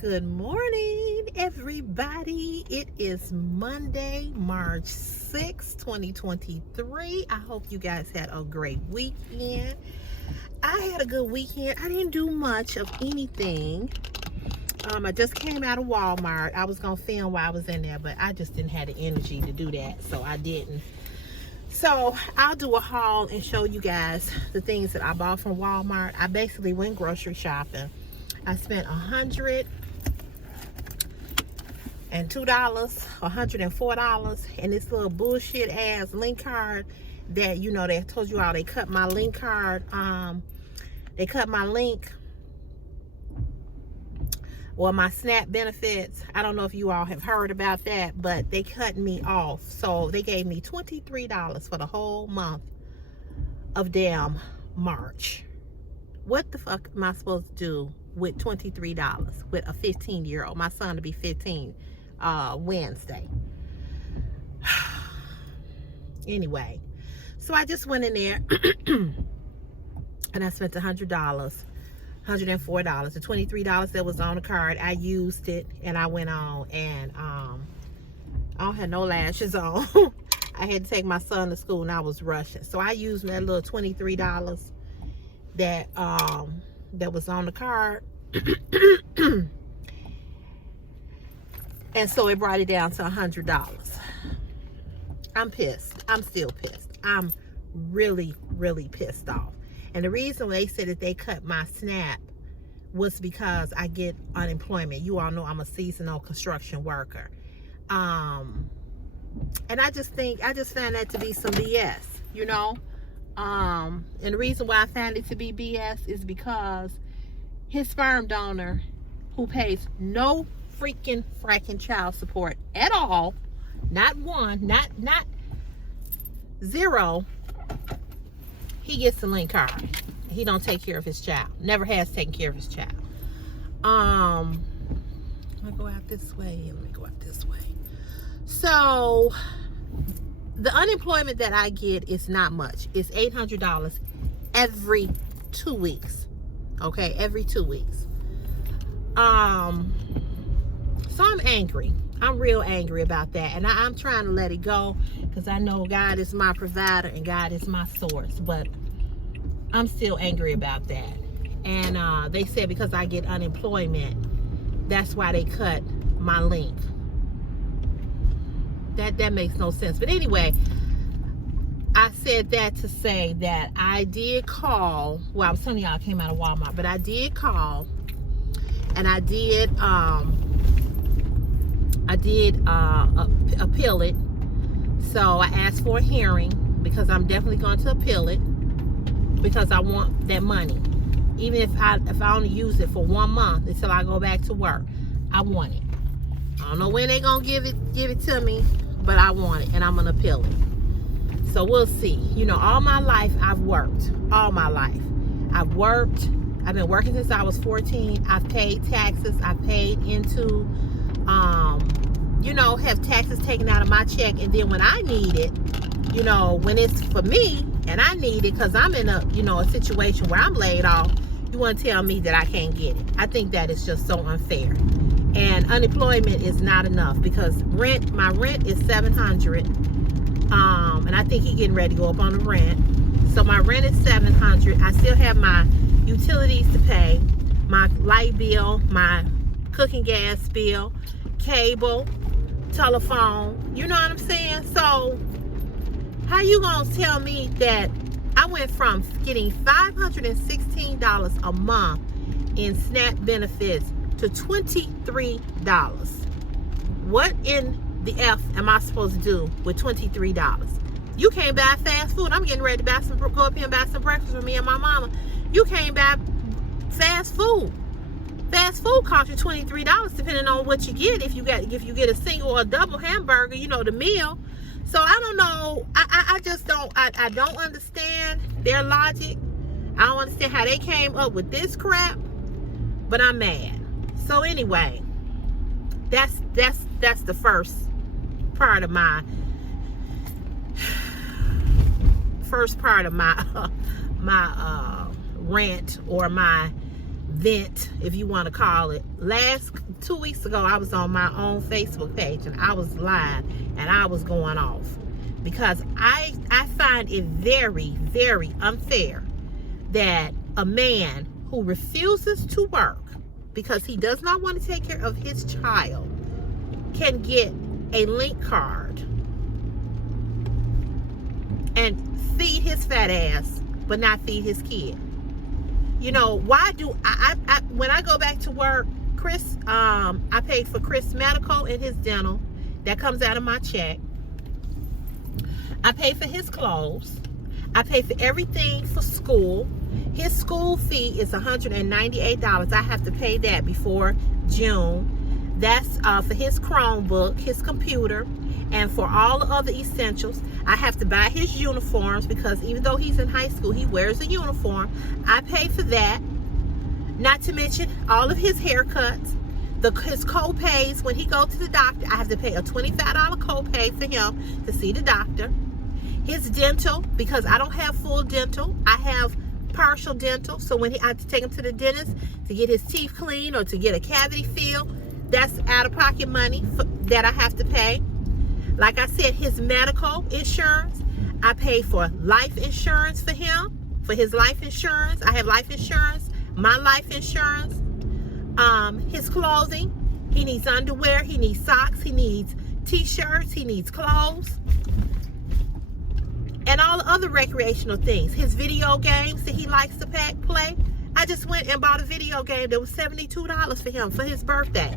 Good morning, everybody. It is Monday, March 6th, 2023. I hope you guys had a great weekend. I had a good weekend. I didn't do much of anything. I just came out of Walmart. I was going to film while I was in there, but I just didn't have the energy to do that, so I didn't. So I'll do a haul and show you guys the things that I bought from Walmart. I basically went grocery shopping. I spent $102, $104, and this little bullshit ass link card that, you know, they told you all they cut my link card. They cut my link or my SNAP benefits. I don't know if you all have heard about that, but they cut me off. So they gave me $23 for the whole month of damn March. What the fuck am I supposed to do with $23 with a 15-year-old? My son to be 15 Wednesday. Anyway, so I just went in there and I spent $100, $104. The $23 that was on the card, I used it and I went on, and I don't have no lashes on. I had to take my son to school and I was rushing, so I used that little $23 that that was on the card. And so it brought it down to $100. I'm pissed. I'm still pissed. I'm really pissed off. And the reason they said that they cut my SNAP was because I get unemployment. You all know I'm a seasonal construction worker. And I just found that to be some BS, you know? And the reason why I found it to be BS is because his sperm donor, who pays no freaking fracking child support at all, not one, not zero, he gets the link card. He don't take care of his child. Never has taken care of his child. Let me go out this way. So the unemployment that I get is not much. It's $800 every 2 weeks. Okay, every 2 weeks. So I'm angry. I'm real angry about that, and I'm trying to let it go because I know God is my provider and God is my source, but I'm still angry about that. And they said because I get unemployment, that's why they cut my link. That makes no sense. But anyway, I said that to say that I did call. Well, I was telling y'all I came out of Walmart, but I did call, and I did appeal it. So I asked for a hearing because I'm definitely going to appeal it because I want that money. Even if I only use it for 1 month until I go back to work, I want it. I don't know when they're gonna give it to me, but I want it, and I'm gonna appeal it. So we'll see. You know, all my life I've worked. All my life I've worked. I've been working since I was 14. I've paid taxes. I've paid into, you know, have taxes taken out of my check. And then when I need it, you know, when it's for me and I need it because I'm in a, you know, a situation where I'm laid off, you want to tell me that I can't get it. I think that is just so unfair. And unemployment is not enough because my rent is $700. And I think he's getting ready to go up on the rent. So my rent is $700. I still have my utilities to pay, my light bill, my cooking gas bill, cable, telephone. You know what I'm saying? So how you gonna tell me that I went from getting $516 a month in SNAP benefits to $23? What in the F am I supposed to do with $23? You can't buy fast food. I'm getting ready to go up here and buy some breakfast for me and my mama. You can't buy fast food. Fast food costs you $23 depending on what you get. If you get a single or a double hamburger, you know, the meal. So I don't know. I just don't. I don't understand their logic. I don't understand how they came up with this crap. But I'm mad. So anyway, that's the first part of my rant or my vent, if you want to call it. 2 weeks ago, I was on my own Facebook page and I was live and I was going off because I find it very, very unfair that a man who refuses to work because he does not want to take care of his child can get a link card and feed his fat ass but not feed his kid. You know, why do I when I go back to work, Chris, I paid for Chris' medical and his dental. That comes out of my check. I pay for his clothes. I pay for everything for school. His school fee is $198. I have to pay that before June. That's for his Chromebook, his computer, and for all the other essentials. I have to buy his uniforms because even though he's in high school, he wears a uniform. I pay for that. Not to mention all of his haircuts, his co-pays when he goes to the doctor. I have to pay a $25 co-pay for him to see the doctor. His dental, because I don't have full dental, I have partial dental. So when I have to take him to the dentist to get his teeth cleaned or to get a cavity filled, that's out-of-pocket money that I have to pay. Like I said, his medical insurance, I pay for life insurance for him, for his life insurance. I have life insurance, my life insurance. His clothing, he needs underwear, he needs socks, he needs t-shirts, he needs clothes, and all the other recreational things. His video games that he likes to play. I just went and bought a video game that was $72 for him for his birthday.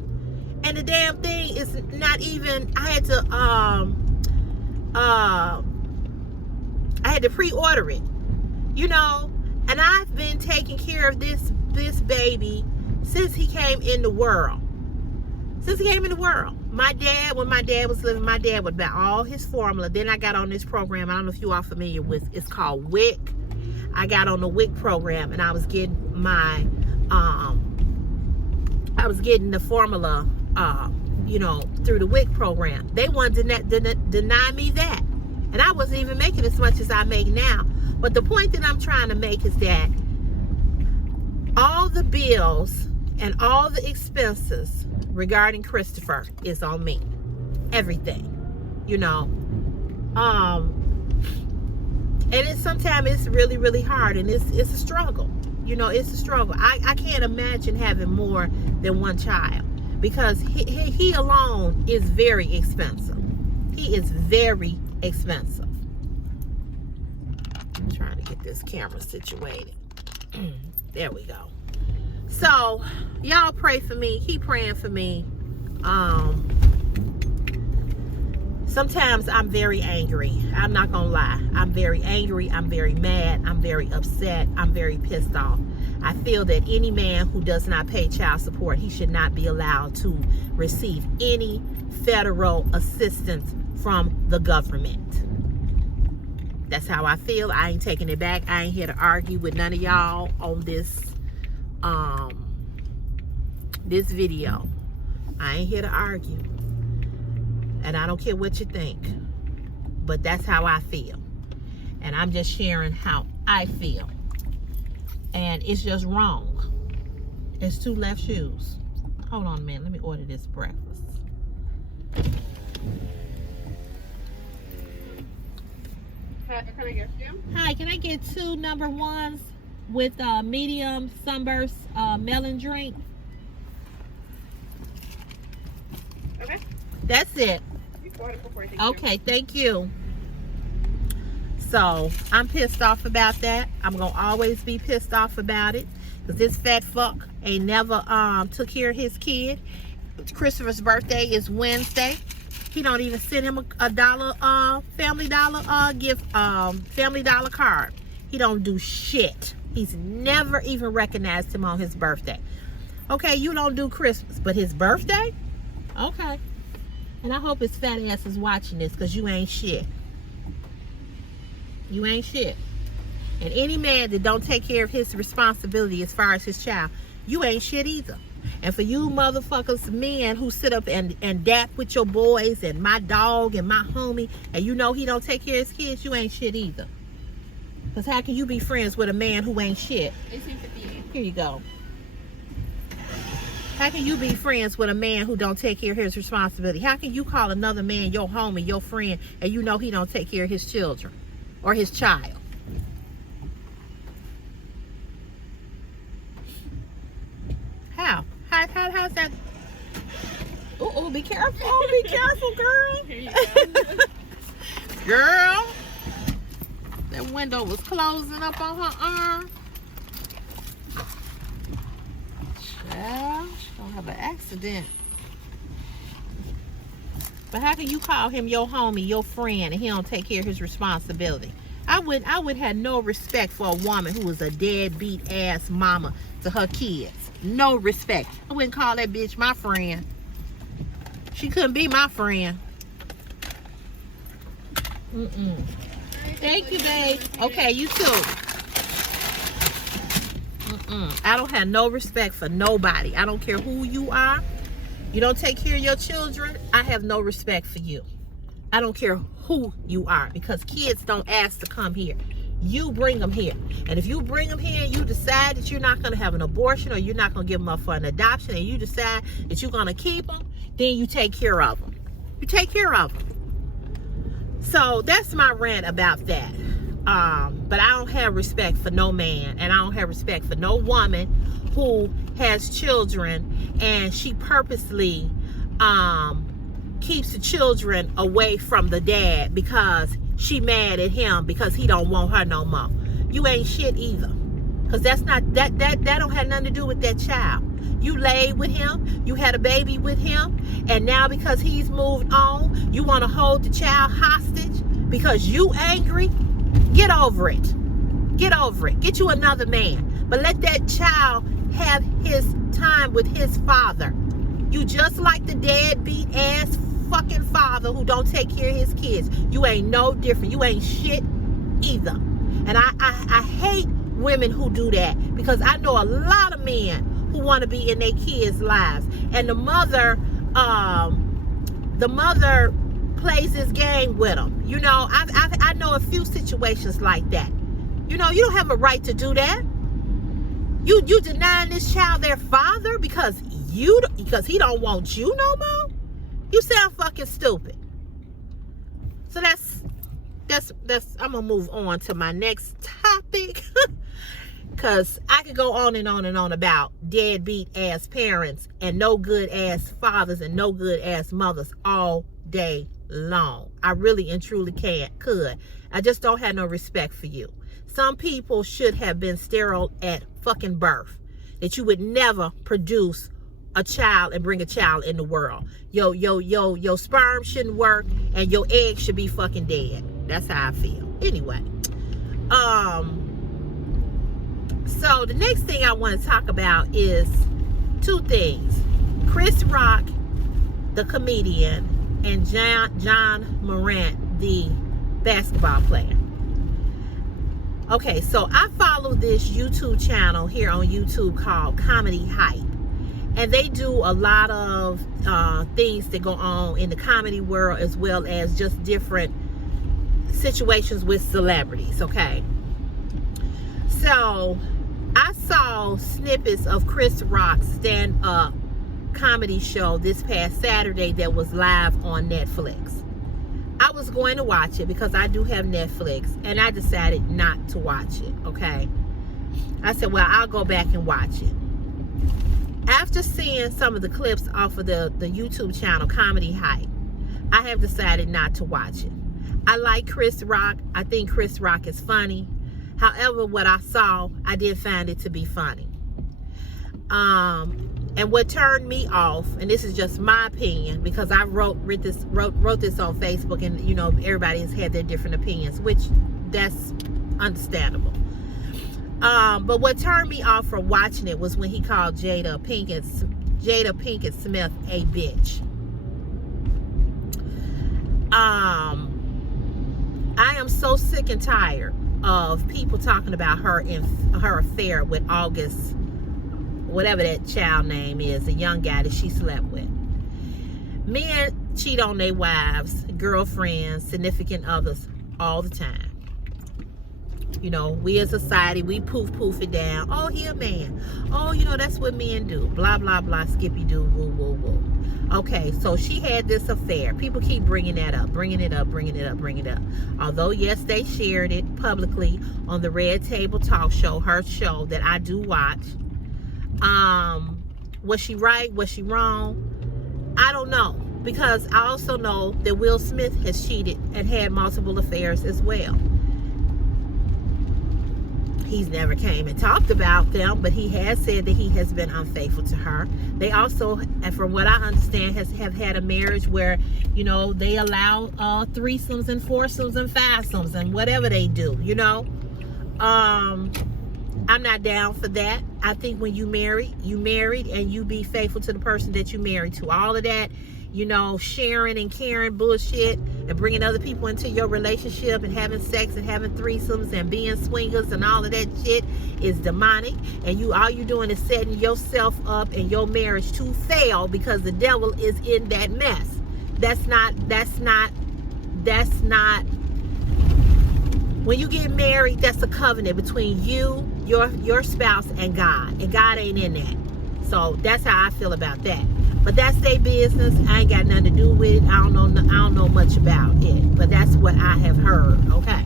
And the damn thing is not even, I had to pre-order it, you know. And I've been taking care of this baby since he came in the world. Since he came in the world. My dad, when my dad was living, my dad would buy all his formula. Then I got on this program, I don't know if you are familiar with, it's called WIC. I got on the WIC program and I was getting my, I was getting the formula, you know, through the WIC program. They wanted to deny me that. And I wasn't even making as much as I make now. But the point that I'm trying to make is that all the bills and all the expenses regarding Christopher is on me. Everything, you know. And sometimes it's really, really hard, and it's a struggle. You know, it's a struggle. I can't imagine having more than one child because he alone is very expensive. He is very expensive. I'm trying to get this camera situated. There we go. So y'all pray for me. Keep praying for me. Sometimes I'm very angry. I'm not gonna lie. I'm very angry. I'm very mad. I'm very upset. I'm very pissed off. I feel that any man who does not pay child support, he should not be allowed to receive any federal assistance from the government. That's how I feel. I ain't taking it back. I ain't here to argue with none of y'all on this this video. I ain't here to argue. And I don't care what you think. But that's how I feel. And I'm just sharing how I feel. And it's just wrong. It's two left shoes. Hold on a minute. Let me order this breakfast. Can I get you? Hi, can I get 2 number 1s with medium sunburst melon drink? Okay. That's it. Okay, thank you. So I'm pissed off about that. I'm gonna always be pissed off about it because this fat fuck ain't never took care of his kid. Christopher's birthday is Wednesday. He don't even send him a dollar Family Dollar gift Family Dollar card. He don't do shit. He's never even recognized him on his birthday. Okay, you don't do Christmas, but his birthday? Okay. And I hope his fat ass is watching this because you ain't shit. You ain't shit. And any man that don't take care of his responsibility as far as his child, you ain't shit either. And for you motherfuckers, men who sit up and dap with your boys and my dog and my homie, and you know he don't take care of his kids, you ain't shit either. Because how can you be friends with a man who ain't shit? 1858. Here you go. How can you be friends with a man who don't take care of his responsibility? How can you call another man your homie, your friend, and you know he don't take care of his children or his child? How's that? Oh, be careful. Be careful, girl. Here you go. Girl, that window was closing up on her arm. Child, she gonna have an accident. But how can you call him your homie, your friend, and he don't take care of his responsibility? I would have no respect for a woman who was a deadbeat ass mama to her kids. No respect. I wouldn't call that bitch my friend. She couldn't be my friend. Thank you, babe. Okay, you too. I don't have no respect for nobody. I don't care who you are. You don't take care of your children, I have no respect for you. I don't care who you are, because kids don't ask to come here. You bring them here. And if you bring them here and you decide that you're not going to have an abortion, or you're not going to give them up for an adoption, and you decide that you're going to keep them, then you take care of them. You take care of them. So that's my rant about that. But I don't have respect for no man, and I don't have respect for no woman who has children and she purposely keekeeps the children away from the dad because she mad at him because he don't want her no more. You ain't shit either, because that's not that don't have nothing to do with that child. You laid with him, you had a baby with him, and now because he's moved on, you want to hold the child hostage because you angry. Get over it. Get over it. Get you another man, but let that child have his time with his father. You just like the deadbeat ass fucking father who don't take care of his kids. You ain't no different. You ain't shit either. And I hate women who do that, because I know a lot of men who want to be in their kids' lives, and the mother plays this game with them. You know, I know a few situations like that. You know, you don't have a right to do that. You denying this child their father because he don't want you no more. You sound fucking stupid. So that's I'm gonna move on to my next topic, because I could go on and on and on about deadbeat ass parents and no good ass fathers and no good ass mothers all day long. I really and truly could. I just don't have no respect for you. Some people should have been sterile at fucking birth, that you would never produce a child and bring a child in the world. Your sperm shouldn't work, and your egg should be fucking dead. That's how I feel. Anyway, so the next thing I want to talk about is two things: Chris Rock, the comedian, and John Moran, the basketball player. Okay, so I follow this YouTube channel here on YouTube called Comedy Hype. And they do a lot of things that go on in the comedy world, as well as just different situations with celebrities, okay? So I saw snippets of Chris Rock's stand-up comedy show this past Saturday that was live on Netflix. I was going to watch it because I do have Netflix, and I decided not to watch it, okay? I said, well, I'll go back and watch it. After seeing some of the clips off of the YouTube channel Comedy Hype, I have decided not to watch it. I like Chris Rock. I think Chris Rock is funny. However, what I saw, I did find it to be funny. And what turned me off, and this is just my opinion, because I wrote this on Facebook, and you know, everybody has had their different opinions, which that's understandable. But what turned me off from watching it was when he called Jada Pinkett Smith a bitch. I am so sick and tired of people talking about her affair with August, whatever that child name is, the young guy that she slept with. Men cheat on their wives, girlfriends, significant others all the time. You know, we as a society, we poof it down. Oh, he a man. Oh, you know, that's what men do. Blah, blah, blah, skippy doo, woo, woo, woo. Okay, so she had this affair. People keep bringing that up, bringing it up. Although, yes, they shared it publicly on the Red Table Talk Show, her show that I do watch. Was she right? Was she wrong? I don't know. Because I also know that Will Smith has cheated and had multiple affairs as well. He's never came and talked about them, but he has said that he has been unfaithful to her. They also, and from what I understand, have had a marriage where, you know, they allow threesomes and foursomes and fivesomes and whatever they do, you know. I'm not down for that. I think when you married and you be faithful to the person that you married to. All of that, you know, sharing and caring bullshit and bringing other people into your relationship and having sex and having threesomes and being swingers and all of that shit is demonic. And all you doing is setting yourself up and your marriage to fail because the devil is in that mess. That's not when you get married, that's a covenant between you, your spouse, and God. And God ain't in that. So that's how I feel about that. But that's their business. I ain't got nothing to do with it. I don't know much about it. But that's what I have heard. Okay.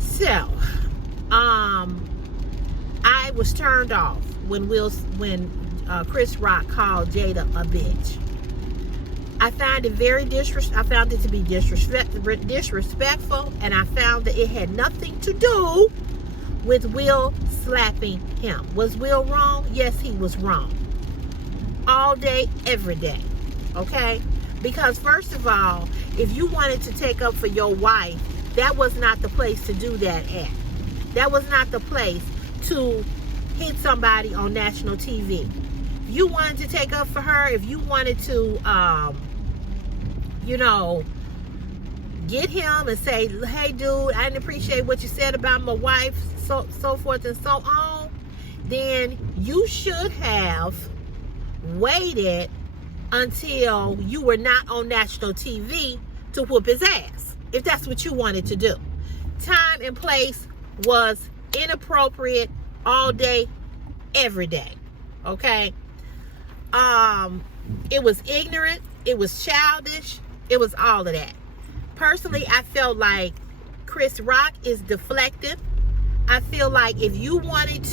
So, I was turned off when Chris Rock called Jada a bitch. I found it to be disrespectful, and I found that it had nothing to do with Will slapping him. Was Will wrong? Yes, he was wrong. All day, every day. Okay? Because first of all, if you wanted to take up for your wife, that was not the place to do that at. That was not the place to hit somebody on national TV. If you wanted to take up for her, if you wanted to, you know, get him and say, hey, dude, I didn't appreciate what you said about my wife, so forth and so on, then you should have waited until you were not on national TV to whoop his ass, if that's what you wanted to do. Time and place was inappropriate all day, every day. Okay? It was ignorant, it was childish, it was all of that. Personally, I felt like Chris Rock is deflective. I feel like if he wanted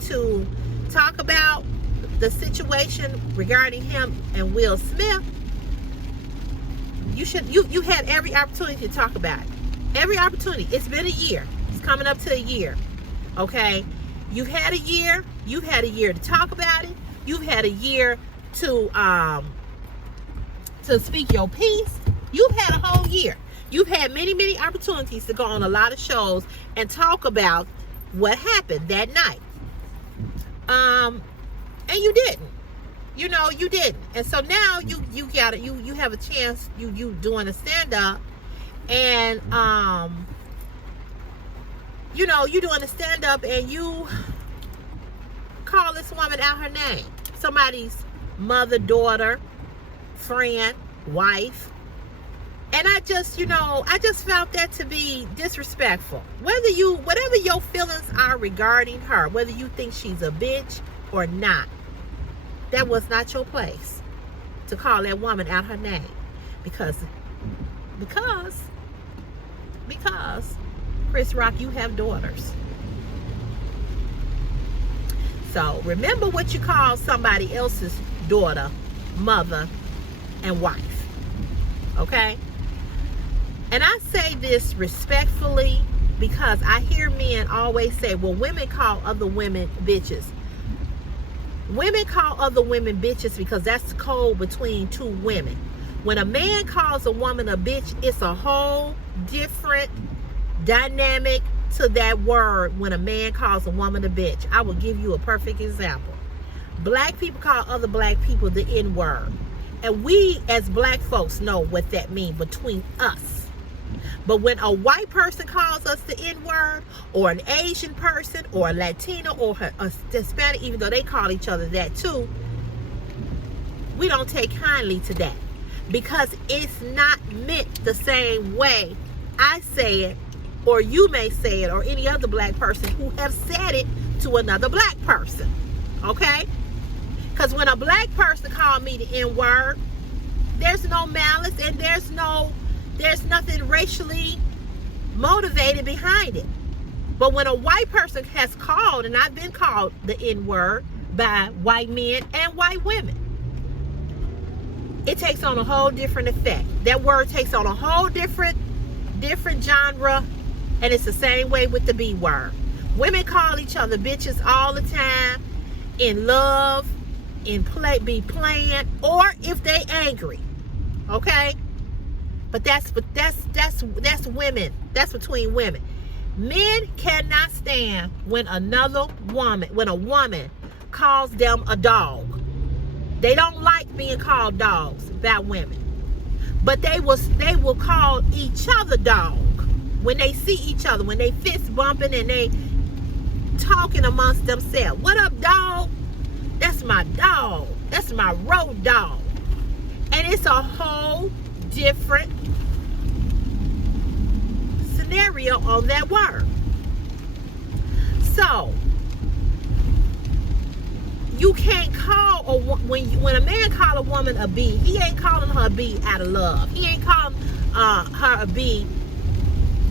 to talk about the situation regarding him and Will Smith, you had every opportunity to talk about it. Every opportunity. It's been a year. It's coming up to a year. Okay? You've had a year. You've had a year to talk about it. You've had a year to speak your piece. You've had a whole year. You've had many opportunities to go on a lot of shows and talk about what happened that night. And you didn't. You know, you didn't. And so now you have a chance, you doing a stand-up, and you know, you doing a stand-up and you call this woman out her name. Somebody's mother, daughter, friend, wife. And I just found that to be disrespectful. Whatever your feelings are regarding her, whether you think she's a bitch or not, that was not your place to call that woman out her name. Because Chris Rock, you have daughters. So remember what you call somebody else's daughter, mother, and wife. Okay? And I say this respectfully because I hear men always say, well, women call other women bitches. Women call other women bitches because that's the code between two women. When a man calls a woman a bitch, it's a whole different dynamic to that word when a man calls a woman a bitch. I will give you a perfect example. Black people call other black people the N-word. And we as black folks know what that means between us. But when a white person calls us the N-word, or an Asian person, or a Latino, or a Hispanic, even though they call each other that too, we don't take kindly to that. Because it's not meant the same way I say it or you may say it, or any other black person who have said it to another black person. Okay? Because when a black person called me the N-word, there's no malice and there's nothing racially motivated behind it. But when a white person has called, and I've been called the N-word by white men and white women, it takes on a whole different effect. That word takes on a whole different genre, and it's the same way with the B word. Women call each other bitches all the time, in love, in be playing, or if they angry. Okay? But that's women. That's between women. Men cannot stand when a woman calls them a dog. They don't like being called dogs by women. But they will call each other dog when they see each other, when they fist bumping and they talking amongst themselves. What up, dog? That's my dog. That's my road dog. And it's a whole different scenario on that word. So you can't call when a man call a woman a B, he ain't calling her a B out of love. He ain't calling her a B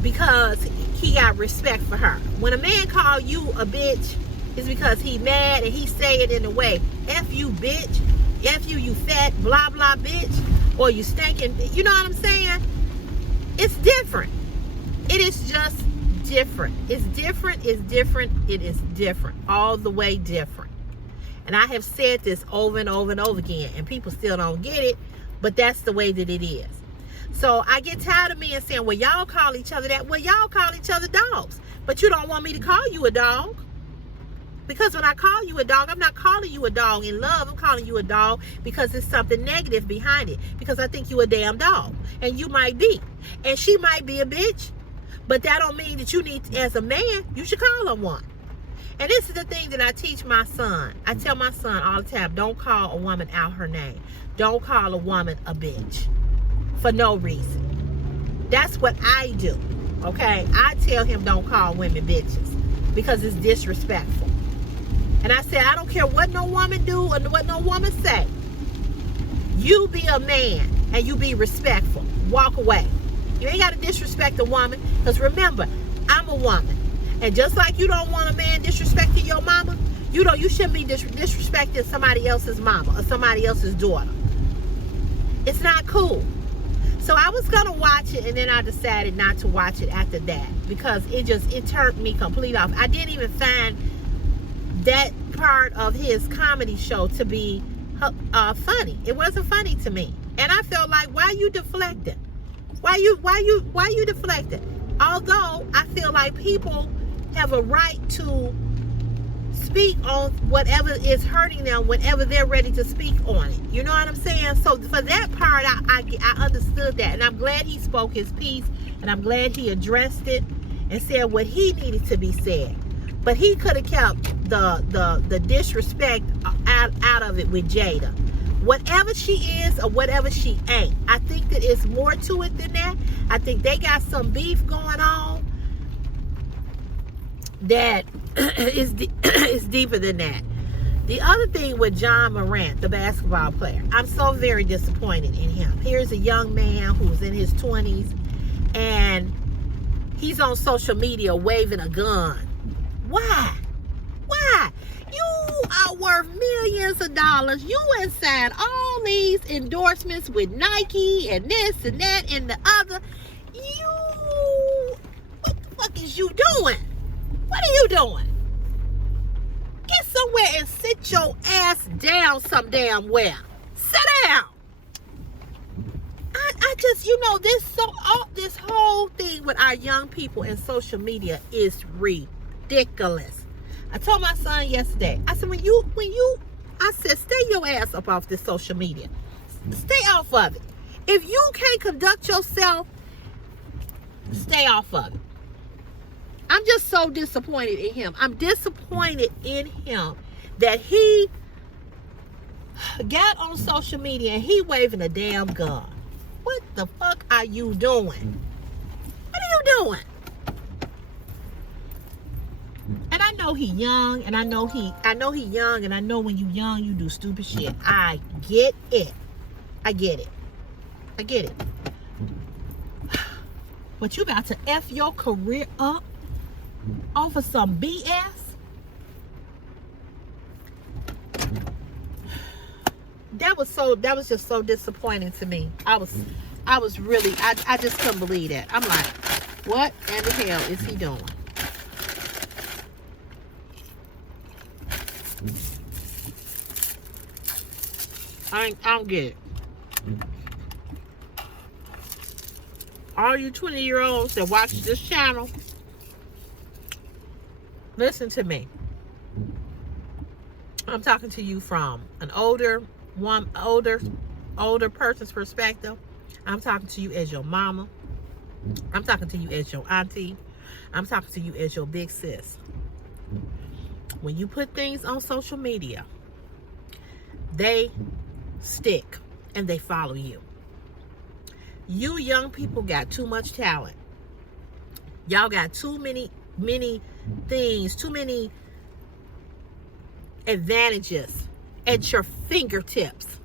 because he got respect for her. When a man call you a bitch, it's because he mad and he say it in a way, F you bitch, F you fat blah blah bitch, or you stinking, you know what I'm saying? It's different. It is just different. It's different, it is different. All the way different. And I have said this over and over and over again, and people still don't get it, but that's the way that it is. So I get tired of men saying, well, y'all call each other that. Well, y'all call each other dogs, but you don't want me to call you a dog. Because when I call you a dog, I'm not calling you a dog in love. I'm calling you a dog because there's something negative behind it. Because I think you a damn dog. And you might be. And she might be a bitch. But that don't mean that you need, as a man, you should call her one. And this is the thing that I teach my son. I tell my son all the time, don't call a woman out her name. Don't call a woman a bitch. For no reason. That's what I do. Okay? I tell him don't call women bitches. Because it's disrespectful. And I said, I don't care what no woman do or what no woman say. You be a man and you be respectful. Walk away. You ain't got to disrespect a woman. Because remember, I'm a woman. And just like you don't want a man disrespecting your mama, you shouldn't be disrespecting somebody else's mama or somebody else's daughter. It's not cool. So I was going to watch it, and then I decided not to watch it after that. Because it turned me completely off. I didn't even find that part of his comedy show to be funny. It wasn't funny to me, and I felt like, why you deflecting? Why you deflecting? Although I feel like people have a right to speak on whatever is hurting them whenever they're ready to speak on it. You know what I'm saying? So for that part, I understood that, and I'm glad he spoke his piece, and I'm glad he addressed it and said what he needed to be said. But he could have kept the disrespect out of it with Jada. Whatever she is or whatever she ain't, I think that it's more to it than that. I think they got some beef going on that is deeper than that. The other thing with John Moran, the basketball player, I'm so very disappointed in him. Here's a young man who's in his 20s, and he's on social media waving a gun. Why? You are worth millions of dollars. You inside all these endorsements with Nike and this and that and the other. What the fuck is you doing? What are you doing? Get somewhere and sit your ass down some damn well. Sit down. I just, this whole thing with our young people and social media is ridiculous. I told my son yesterday, I said, I said, stay your ass up off this social media. Stay off of it. If you can't conduct yourself, stay off of it. I'm just so disappointed in him. I'm disappointed in him that he got on social media and he waving a damn gun. What the fuck are you doing? What are you doing? know he young, and I know he young, and I know when you young, you do stupid shit. I get it. I get it. But you about to F your career up off of some BS? That was just so disappointing to me. I was really, I just couldn't believe that. I'm like, what in the hell is he doing? I don't get it. All you 20-year-olds that watch this channel, listen to me. I'm talking to you from an older person's perspective. I'm talking to you as your mama. I'm talking to you as your auntie. I'm talking to you as your big sis. When you put things on social media, they stick and they follow you. You young people got too much talent. Y'all got too many things, too many advantages at your fingertips.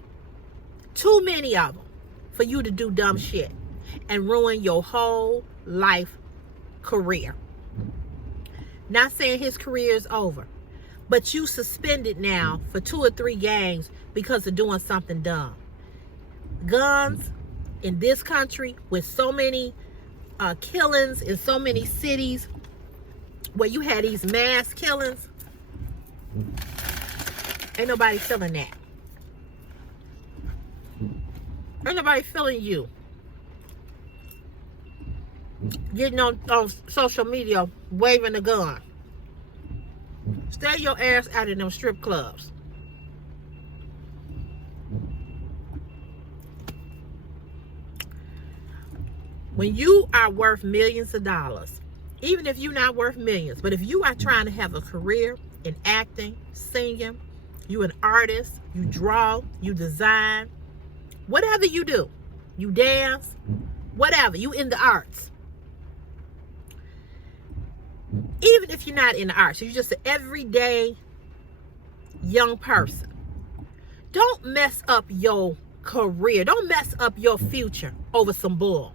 Too many of them for you to do dumb shit and ruin your whole life career. Not saying his career is over, but you suspended now for 2 or 3 games because of doing something dumb. Guns in this country with so many killings in so many cities where you had these mass killings, ain't nobody feeling that. Ain't nobody feeling you getting on social media waving a gun. Stay your ass out of them strip clubs. When you are worth millions of dollars, even if you're not worth millions, but if you are trying to have a career in acting, singing, you an artist, you draw, you design, whatever you do, you dance, whatever, you in the arts. Even if you're not in the arts, you're just an everyday young person. Don't mess up your career. Don't mess up your future over some bull.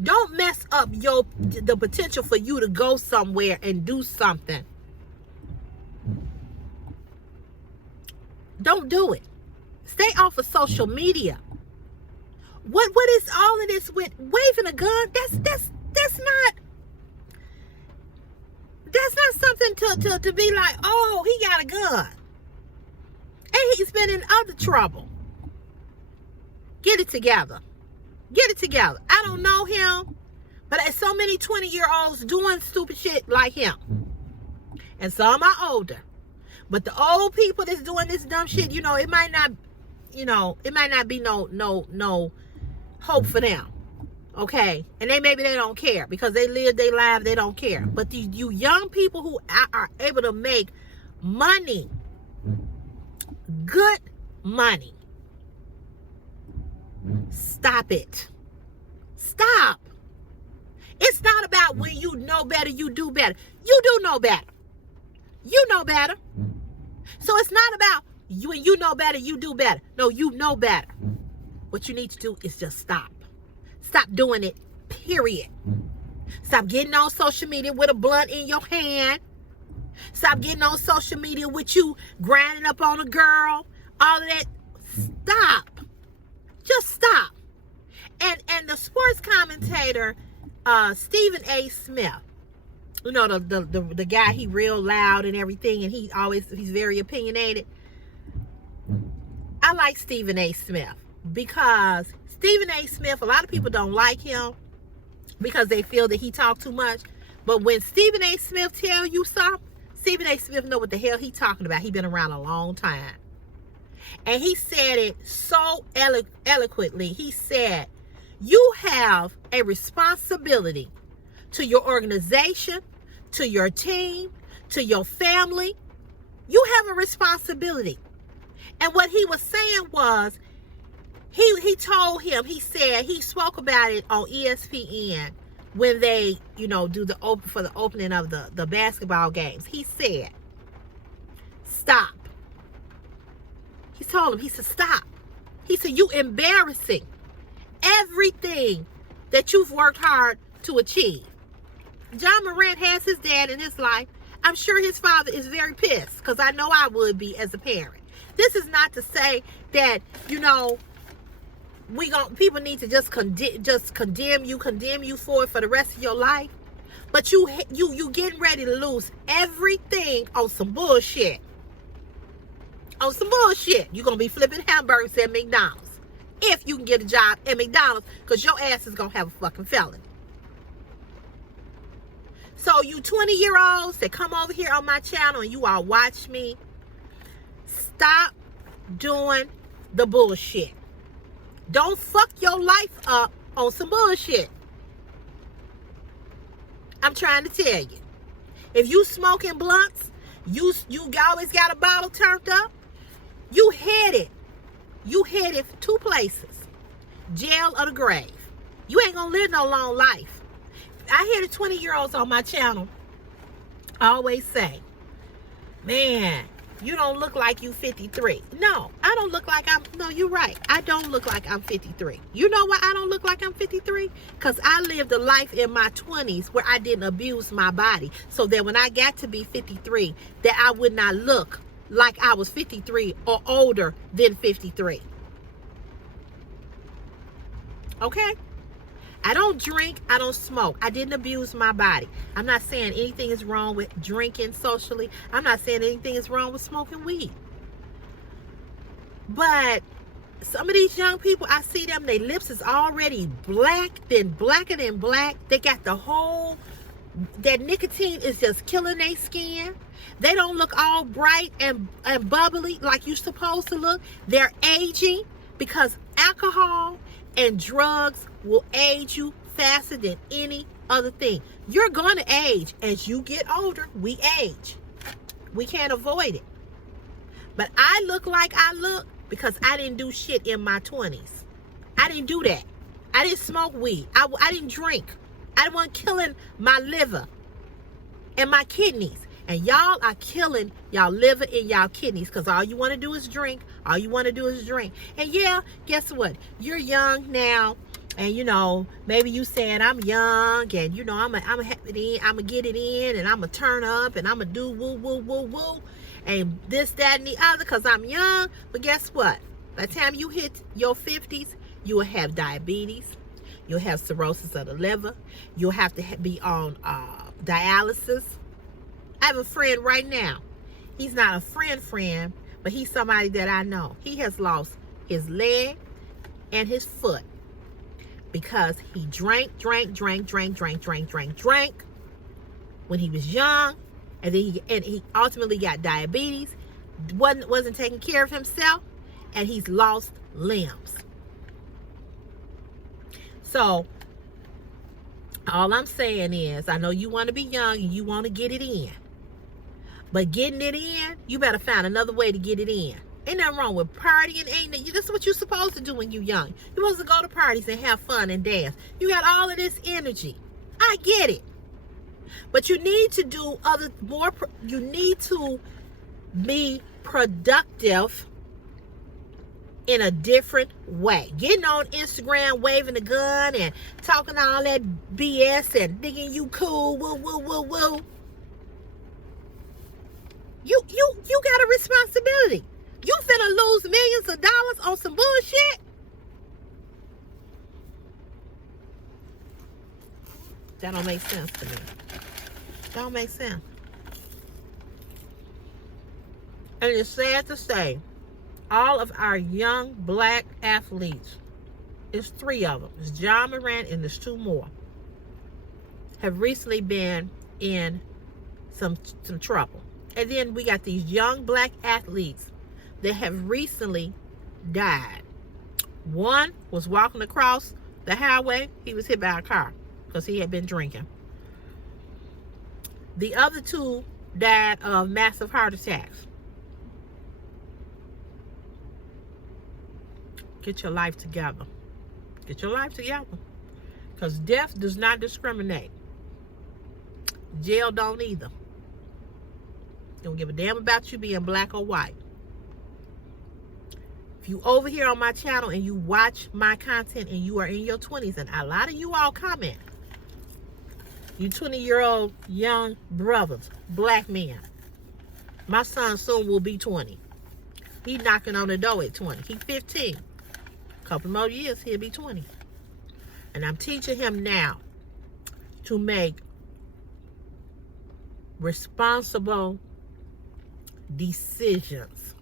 Don't mess up the potential for you to go somewhere and do something. Don't do it. Stay off of social media. What is all of this with waving a gun? That's not something to be like, oh, he got a gun. And he's been in other trouble. Get it together. Get it together. I don't know him, but there's so many 20-year-olds doing stupid shit like him. And some are older. But the old people that's doing this dumb shit, it might not be no hope for them. Okay? And maybe they don't care because they live their life, they don't care. But you young people who are able to make money, good money, stop it. Stop. It's not about when you know better, you do better. You do know better. You know better. So it's not about when you know better, you do better. No, you know better. What you need to do is just stop. Stop doing it, period. Stop getting on social media with a blunt in your hand. Stop getting on social media with you grinding up on a girl. All of that. Stop. Just stop. And the sports commentator, Stephen A. Smith, the guy, he real loud and everything, and he's very opinionated. I like Stephen A. Smith because Stephen A. Smith, a lot of people don't like him because they feel that he talk too much. But when Stephen A. Smith tell you something, Stephen A. Smith know what the hell he talking about. He been around a long time. And he said it so eloquently. He said, you have a responsibility to your organization, to your team, to your family. You have a responsibility. And what he was saying was, he told him, he said, he spoke about it on ESPN when they, do the opening of the basketball games. He said, stop. He told him, he said, stop. He said, you embarrassing everything that you've worked hard to achieve. John Moran has his dad in his life. I'm sure his father is very pissed, because I know I would be as a parent. This is not to say that, people need to just condemn you for it for the rest of your life. But you getting ready to lose everything on some bullshit. On some bullshit. You're going to be flipping hamburgers at McDonald's. If you can get a job at McDonald's, because your ass is going to have a fucking felony. So you 20-year-olds that come over here on my channel and you all watch me, stop doing the bullshit. Don't fuck your life up on some bullshit. I'm trying to tell you. If you smoking blunts, you always got a bottle turned up, you headed 2 places. Jail or the grave. You ain't gonna live no long life. I hear the 20-year-olds on my channel always say, man, you don't look like you 53. No, I don't look like no, you're right. I don't look like I'm 53. You know why I don't look like I'm 53? Because I lived a life in my 20s where I didn't abuse my body. So that when I got to be 53, that I would not look like I was 53 or older than 53. Okay? I don't drink, I don't smoke. I didn't abuse my body. I'm not saying anything is wrong with drinking socially. I'm not saying anything is wrong with smoking weed. But some of these young people, I see them, their lips is already black, then blacker than black. They got that nicotine is just killing their skin. They don't look all bright and bubbly like you're supposed to look. They're aging because alcohol and drugs will age you faster than any other thing. You're going to age. As you get older, we age. We can't avoid it. But I look like I look because I didn't do shit in my 20s. I didn't do that. I didn't smoke weed. I didn't drink. I wasn't killing my liver and my kidneys. And y'all are killing y'all liver and y'all kidneys because all you want to do is drink. All you want to do is drink. And yeah, guess what? You're young now. And maybe you saying I'm young and I'm gonna get it in and I'm gonna turn up and I'm gonna do woo woo woo woo and this, that, and the other because I'm young. But guess what? By the time you hit your 50s, you will have diabetes. You'll have cirrhosis of the liver. You'll have to be on dialysis. I have a friend right now. He's not a friend, but he's somebody that I know. He has lost his leg and his foot because he drank when he was young, and then he ultimately got diabetes, wasn't taking care of himself, and he's lost limbs. So all I'm saying is, I know you want to be young and you want to get it in. But getting it in, you better find another way to get it in. Ain't nothing wrong with partying. This is what you're supposed to do when you're young. You're supposed to go to parties and have fun and dance. You got all of this energy. I get it. But you need to do you need to be productive in a different way. Getting on Instagram, waving a gun and talking all that BS and thinking you cool, woo, woo, woo, woo. You got a responsibility. You finna lose millions of dollars on some bullshit. That don't make sense to me. Don't make sense. And it's sad to say, all of our young black athletes, it's 3 of them. It's John Moran and there's 2 more, have recently been in some trouble. And then we got these young black athletes that have recently died. One was walking across the highway. He was hit by a car because he had been drinking. The other 2 died of massive heart attacks. Get your life together. Get your life together. Because death does not discriminate. Jail don't either. Don't give a damn about you being black or white. If you over here on my channel and you watch my content and you are in your 20s, and a lot of you all comment, you 20-year-old young brothers, black men. My son soon will be 20. He knocking on the door at 20. He 15. A couple more years, he'll be 20. And I'm teaching him now to make responsible decisions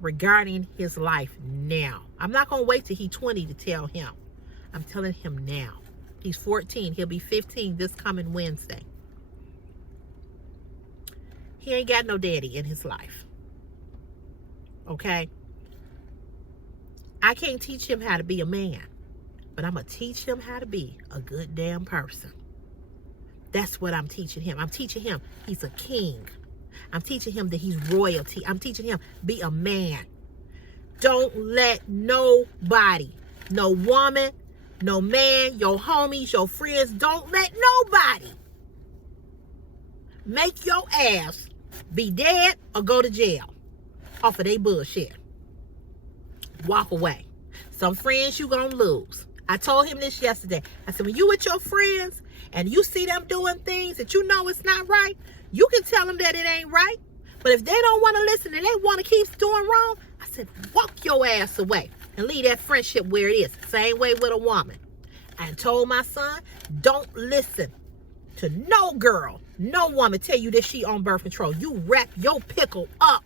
regarding his life now. I'm not going to wait till he's 20 to tell him. I'm telling him now. He's 14. He'll be 15 this coming Wednesday. He ain't got no daddy in his life. Okay? I can't teach him how to be a man, but I'm going to teach him how to be a good damn person. That's what I'm teaching him. I'm teaching him he's a king. I'm teaching him that he's royalty. I'm teaching him be a man. Don't let nobody, no woman, no man, your homies, your friends, don't let nobody make your ass be dead or go to jail off of their bullshit. Walk away. Some friends you gonna lose. I told him this yesterday. I said, when you with your friends and you see them doing things that you know it's not right, you can tell them that it ain't right. But if they don't want to listen and they want to keep doing wrong, I said, walk your ass away and leave that friendship where it is. Same way with a woman. I told my son, don't listen to no girl, no woman tell you that she on birth control. You wrap your pickle up.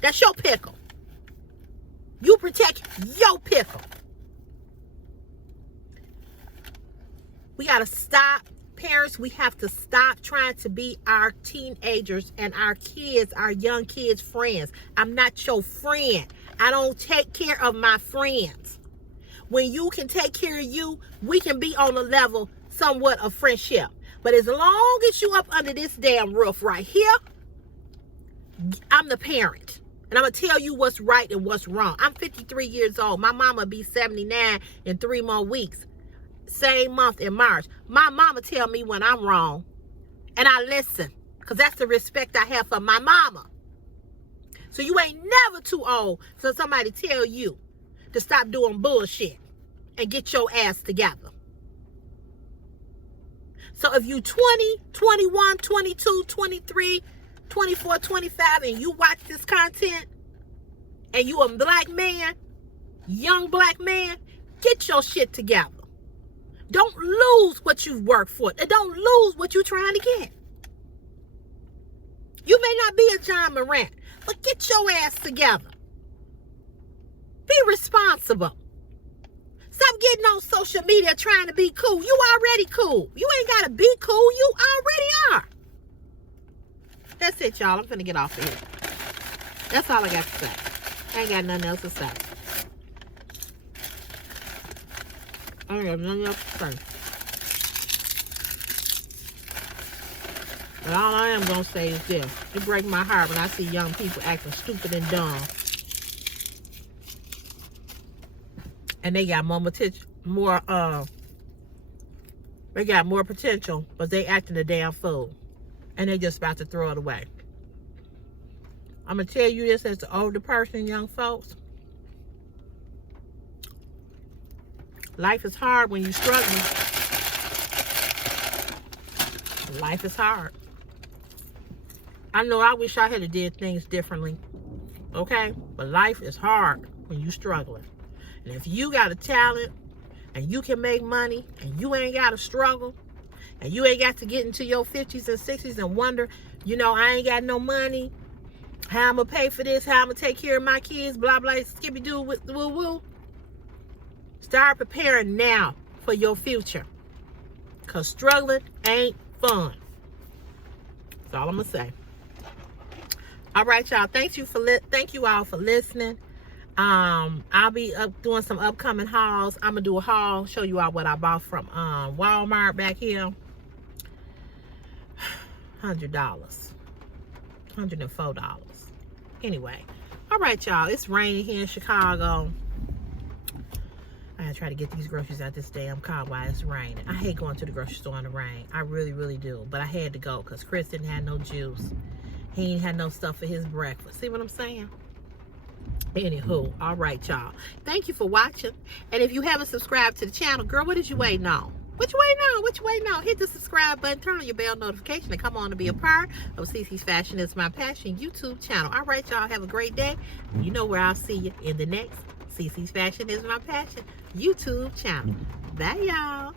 That's your pickle. You protect your pickle. We got to stop. Parents, we have to stop trying to be our teenagers and our kids, our young kids' friends. I'm not your friend. I don't take care of my friends. When you can take care of you, we can be on a level somewhat of friendship. But as long as you up under this damn roof right here, I'm the parent. And I'm going to tell you what's right and what's wrong. I'm 53 years old. My mama be 79 in 3 more weeks. Same month in March. My mama tell me when I'm wrong. And I listen. Because that's the respect I have for my mama. So you ain't never too old for somebody tell you to stop doing bullshit and get your ass together. So if you 20, 21, 22, 23, 24, 25, and you watch this content, and you a black man, young black man, get your shit together. Don't lose what you've worked for. And don't lose what you're trying to get. You may not be a John Moran, but get your ass together. Be responsible. Stop getting on social media trying to be cool. You already cool. You ain't got to be cool. You already are. That's it, y'all. I'm finna get off of here. That's all I got to say. I ain't got nothing else to say. I ain't got nothing else to say. But all I am going to say is this. It breaks my heart when I see young people acting stupid and dumb. And they got they got more potential, but they acting a damn fool. And they just about to throw it away. I'm going to tell you this as the older person, young folks. Life is hard when you're struggling. Life is hard. I know I wish I had did things differently. Okay? But life is hard when you're struggling. And if you got a talent and you can make money and you ain't got to struggle and you ain't got to get into your 50s and 60s and wonder, you know, I ain't got no money. How I'm going to pay for this? How I'm going to take care of my kids? Blah, blah, skippy-doo, woo-woo. Start preparing now for your future. Because struggling ain't fun. That's all I'm going to say. All right, y'all. Thank you all for listening. I'll be doing some upcoming hauls. I'm going to do a haul, show you all what I bought from Walmart back here. $100. $104. Anyway. All right, y'all. It's raining here in Chicago. I gotta try to get these groceries out this damn car while it's raining. I hate going to the grocery store in the rain. I really, really do. But I had to go because Chris didn't have no juice. He ain't had no stuff for his breakfast. See what I'm saying? Anywho, all right, y'all. Thank you for watching. And if you haven't subscribed to the channel, girl, what is you waiting on? What you waiting on? What you waiting on? Hit the subscribe button, turn on your bell notification, and come on to be a part of CC's Fashion Is My Passion YouTube channel. All right, y'all. Have a great day. You know where I'll see you in the next CC's Fashion Is My Passion YouTube channel. Bye, y'all.